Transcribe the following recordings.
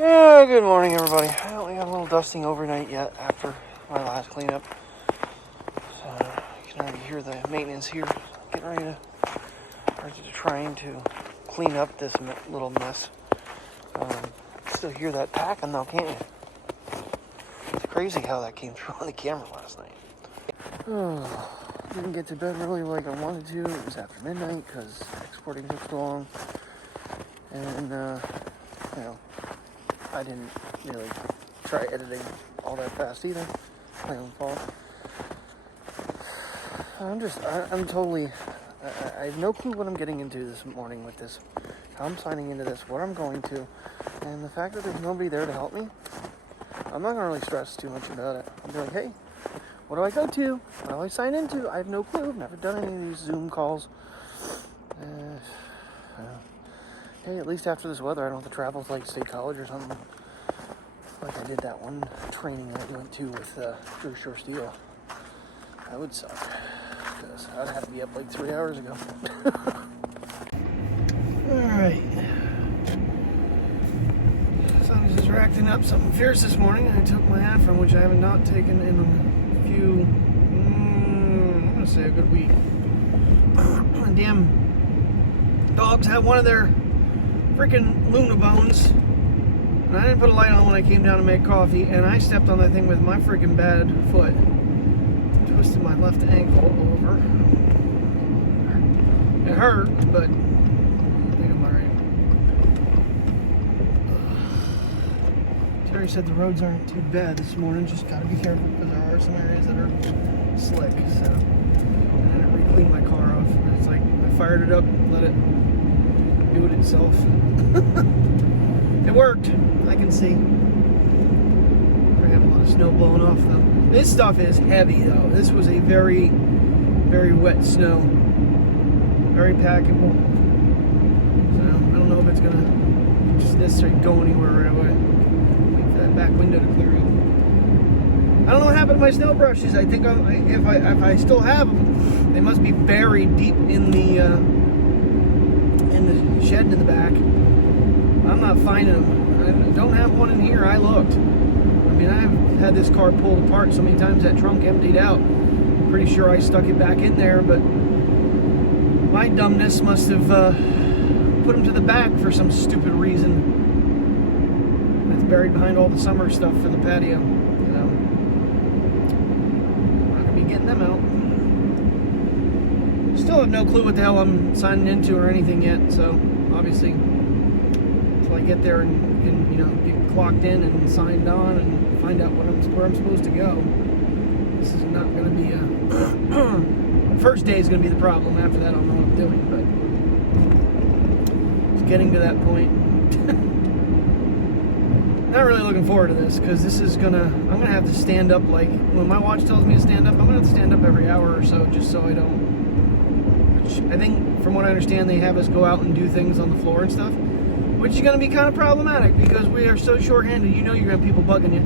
Good morning, everybody. I only got a little dusting overnight yet after my last cleanup. So you can already hear the maintenance here getting ready to trying to clean up this little mess. Still hear that packing though, can't you? It's crazy how that came through on the camera last night. Didn't get to bed really like I wanted to. It was after midnight because exporting took so long. And, I didn't really try editing all that fast either. My own fault. I'm totally, I have no clue what I'm getting into this morning with this. How I'm signing into this, what I'm going to. And the fact that there's nobody there to help me, I'm not going to really stress too much about it. I'll be like, hey, what do I go to? What do I sign into? I have no clue. I've never done any of these Zoom calls. Hey, at least after this weather, I don't have to travel to like State College or something. Like I did that one training that I went to with Drew Shore Steel. That would suck. Because I'd have to be up like 3 hours ago. Alright. Sony's just racking up something fierce this morning. I took my Afrin, which I have not taken in a few, I'm going to say a good week. Damn dogs had one of their freaking Luna bones, and I didn't put a light on when I came down to make coffee, and I stepped on that thing with my freaking bad foot. Twisted my left ankle over. It hurt, but I think I'm alright. Terry said the roads aren't too bad this morning, just gotta be careful because there are some areas that are slick, so I had to re-clean my car off. And it's like I fired it up, let it do it itself. It worked, I can see. I have a lot of snow blowing off though. This stuff is heavy though. This was a very, very wet snow. Very packable. So I don't know if it's gonna just necessarily go anywhere right away. Wait for that back window to clear up. I don't know what happened to my snow brushes. I think if I still have them, they must be buried deep in the shed in the back. I'm not finding them. I don't have one in here. I looked. I mean, I've had this car pulled apart so many times that trunk emptied out. I'm pretty sure I stuck it back in there, but my dumbness must have put them to the back for some stupid reason. It's buried behind all the summer stuff for the patio. You know, I'm not gonna be getting them out. Still have no clue what the hell I'm signing into or anything yet, so obviously until I get there and can, get clocked in and signed on and find out where I'm supposed to go, this is not going to be first day is going to be the problem. After that I'll know what I'm doing, but it's getting to that point. Not really looking forward to this because this is I'm gonna have to stand up. Like when my watch tells me to stand up, I'm gonna have to stand up every hour or so just so I don't. I think, from what I understand, they have us go out and do things on the floor and stuff, which is going to be kind of problematic because we are so short-handed. You know you're going to have people bugging you.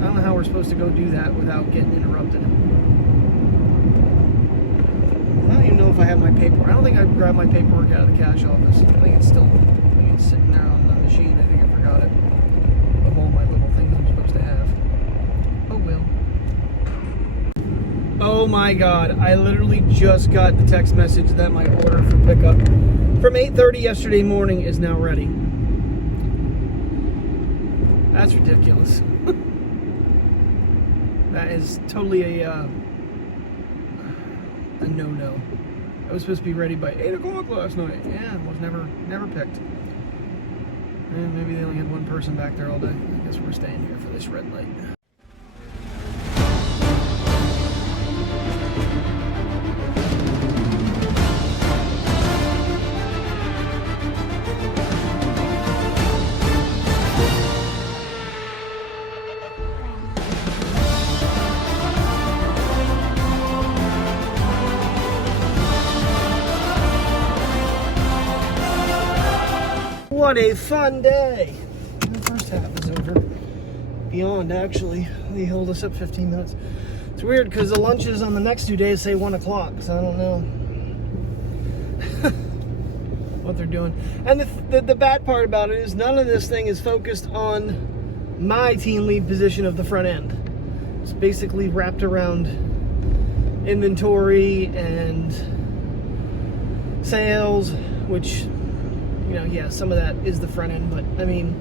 I don't know how we're supposed to go do that without getting interrupted. I don't even know if I have my paperwork. I don't think I grabbed my paperwork out of the cash office. I think it's sitting there on the machine. I think I forgot it. Of all my little things I'm supposed to have. Oh, well. Oh my God, I literally just got the text message that my order for pickup from 8:30 yesterday morning is now ready. That's ridiculous. That is totally a no-no. I was supposed to be ready by 8 o'clock last night. Yeah, was never picked. And maybe they only had one person back there all day. I guess we're staying here for this red light. What a fun day! The first half is over. Beyond, actually. They held us up 15 minutes. It's weird because the lunches on the next 2 days say 1 o'clock, so I don't know. what they're doing. And the bad part about it is none of this thing is focused on my team lead position of the front end. It's basically wrapped around inventory and sales, which, you know, yeah, some of that is the front end, but I mean,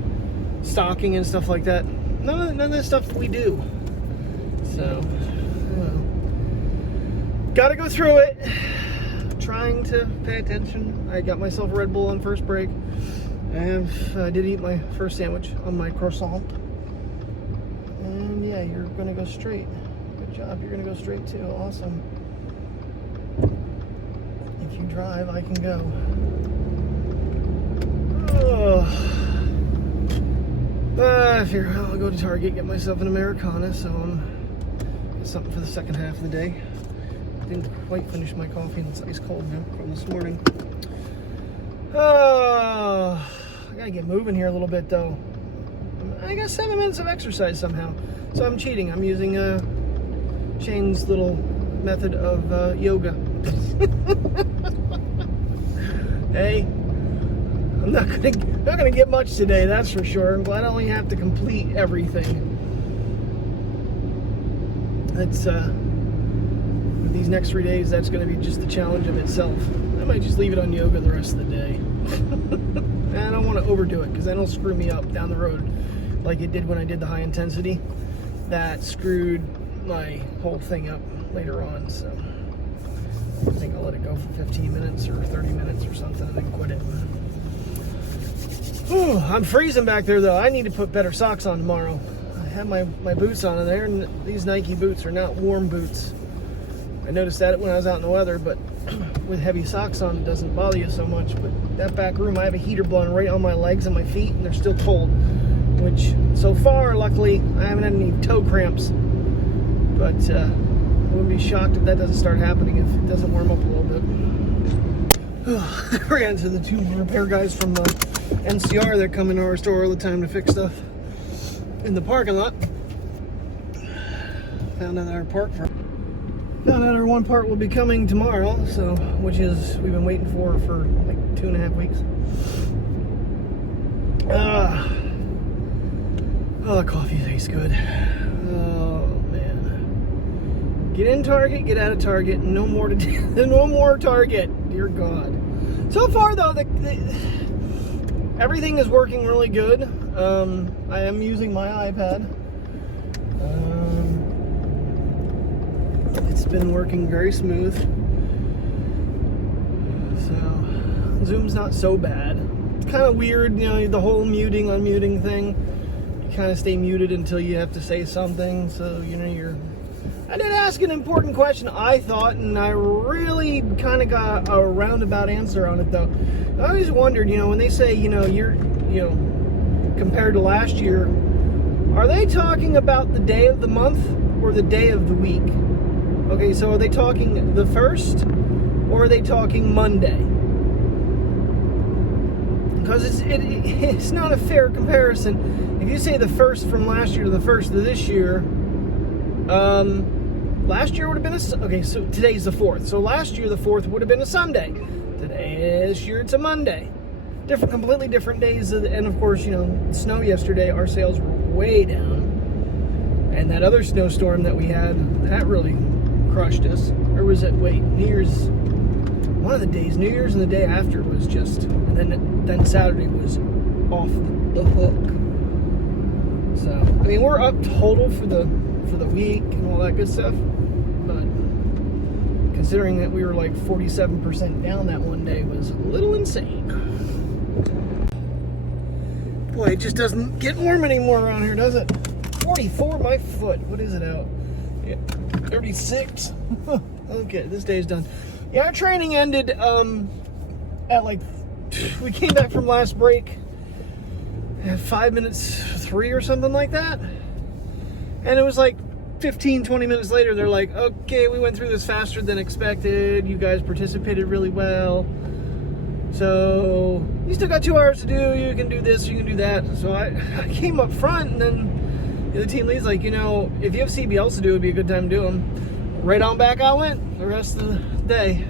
stocking and stuff like that, none of that stuff we do. So, gotta go through it. Trying to pay attention. I got myself a Red Bull on first break, and I did eat my first sandwich on my croissant. And yeah, you're gonna go straight. Good job. You're gonna go straight too. Awesome. If you drive, I can go. I'll go to Target, get myself an Americana, so get something for the second half of the day. I didn't quite finish my coffee, and it's ice cold now from this morning. I gotta get moving here a little bit though. I got 7 minutes of exercise somehow, so I'm cheating. I'm using Shane's little method of yoga. Hey, I'm not gonna get much today, that's for sure. I'm glad I only have to complete everything. It's these next 3 days, that's gonna be just the challenge of itself. I might just leave it on yoga the rest of the day. I don't want to overdo it because that'll screw me up down the road, like it did when I did the high intensity. That screwed my whole thing up later on. So I think I'll let it go for 15 minutes or 30 minutes or something and then quit it. Whew, I'm freezing back there though. I need to put better socks on tomorrow. I have my boots on in there, and these Nike boots are not warm boots. I noticed that when I was out in the weather, but with heavy socks on, it doesn't bother you so much. But that back room, I have a heater blowing right on my legs and my feet, and they're still cold. Which, so far, luckily, I haven't had any toe cramps. But I wouldn't be shocked if that doesn't start happening if it doesn't warm up a little bit. I ran into the two repair guys from NCR that come into our store all the time to fix stuff in the parking lot. Found out our one part will be coming tomorrow, so which is we've been waiting for like 2.5 weeks. Oh, the coffee tastes good. Oh man, get in Target, get out of Target. No more Target. Dear God. So far though, everything is working really good. I am using my iPad. It's been working very smooth. So Zoom's not so bad. It's kind of weird, you know, the whole muting, unmuting thing. You kind of stay muted until you have to say something. So, you know, I did ask an important question, I thought, and I really kind of got a roundabout answer on it, though. I always wondered, you know, when they say, you know, compared to last year, are they talking about the day of the month or the day of the week? Okay, so are they talking the 1st or are they talking Monday? Because it's not a fair comparison. If you say the 1st from last year to the 1st of this year, last year would have been okay, so today's the 4th. So last year the 4th would have been a Sunday. This year it's a Monday. Completely different days. And of course, you know, snow yesterday, our sales were way down. And that other snowstorm that we had, that really crushed us. Or was it, wait, New Year's, one of the days, New Year's and the day after was just, and then Saturday was off the hook. So, I mean, we're up total for the week and all that good stuff, but considering that we were like 47% down that one day was a little insane. Boy, it just doesn't get warm anymore around here, does it? 44, my foot. What is it out? Yeah, 36. Okay, this day's done. Yeah, our training ended at like, we came back from last break at 5 minutes 3 or something like that. And it was like 15, 20 minutes later, they're like, okay, we went through this faster than expected. You guys participated really well. So you still got 2 hours to do. You can do this, you can do that. So I came up front, and then the team lead's like, you know, if you have CBLs to do, it'd be a good time to do them. Right on back I went the rest of the day.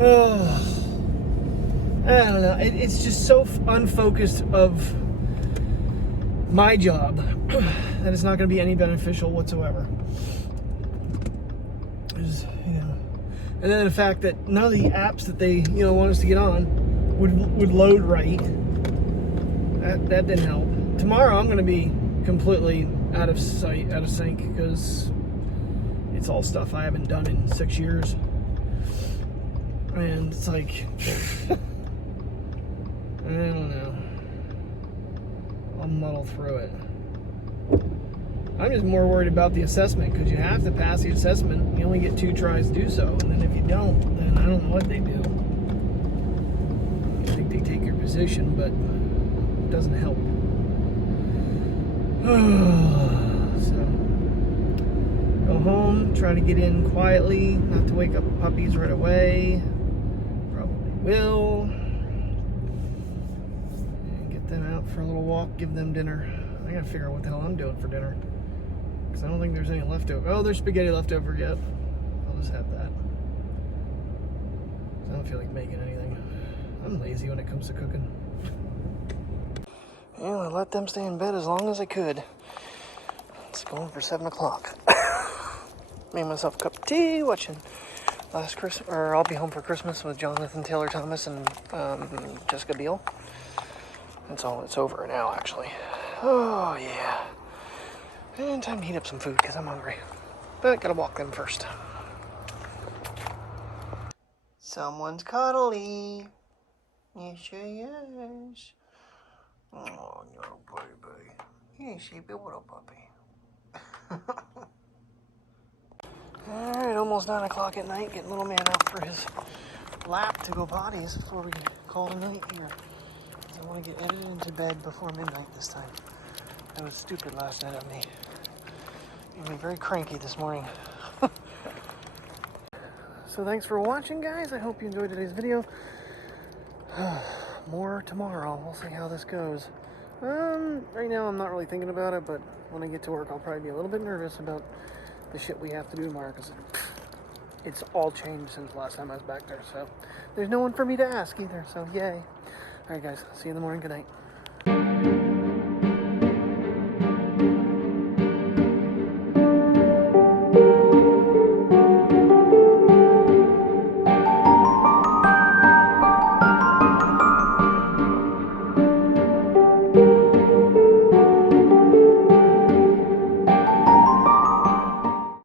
Oh. I don't know. It's just so unfocused of my job that it's not going to be any beneficial whatsoever. Just, and then the fact that none of the apps that they want us to get on would load right. That didn't help. Tomorrow I'm going to be completely out of sight, out of sync, because it's all stuff I haven't done in 6 years, and it's like I don't know. I'll muddle through it. I'm just more worried about the assessment, because you have to pass the assessment. You only get 2 tries to do so, and then if you don't, then I don't know what they do. I think they take your position, but it doesn't help. So, go home, try to get in quietly, not to wake up puppies right away. Probably will. And get them out for a little walk, give them dinner. I gotta figure out what the hell I'm doing for dinner, because I don't think there's any leftover. Oh, there's spaghetti leftover yet. I'll just have that. I don't feel like making anything. I'm lazy when it comes to cooking. Yeah, I let them stay in bed as long as I could. It's going for 7 o'clock. Made myself a cup of tea, watching Last Christmas, or I'll Be Home for Christmas with Jonathan Taylor Thomas and Jessica Biel. That's all. It's over now, actually. Oh yeah. And time to heat up some food because I'm hungry. But gotta walk them first. Someone's cuddly. Yes, she is. Oh, no, baby. Hey, sheepy, what up, puppy? Alright, almost 9 o'clock at night. Getting little man out for his lap to go potties before we call it a night here. I want to get edited into bed before midnight this time. That was stupid last night of me. Made me very cranky this morning. So thanks for watching, guys. I hope you enjoyed today's video. More tomorrow. We'll see how this goes. Right now I'm not really thinking about it, but when I get to work I'll probably be a little bit nervous about the shit we have to do tomorrow, because it's all changed since the last time I was back there. So there's no one for me to ask either, so yay. Alright guys, see you in the morning. Good night.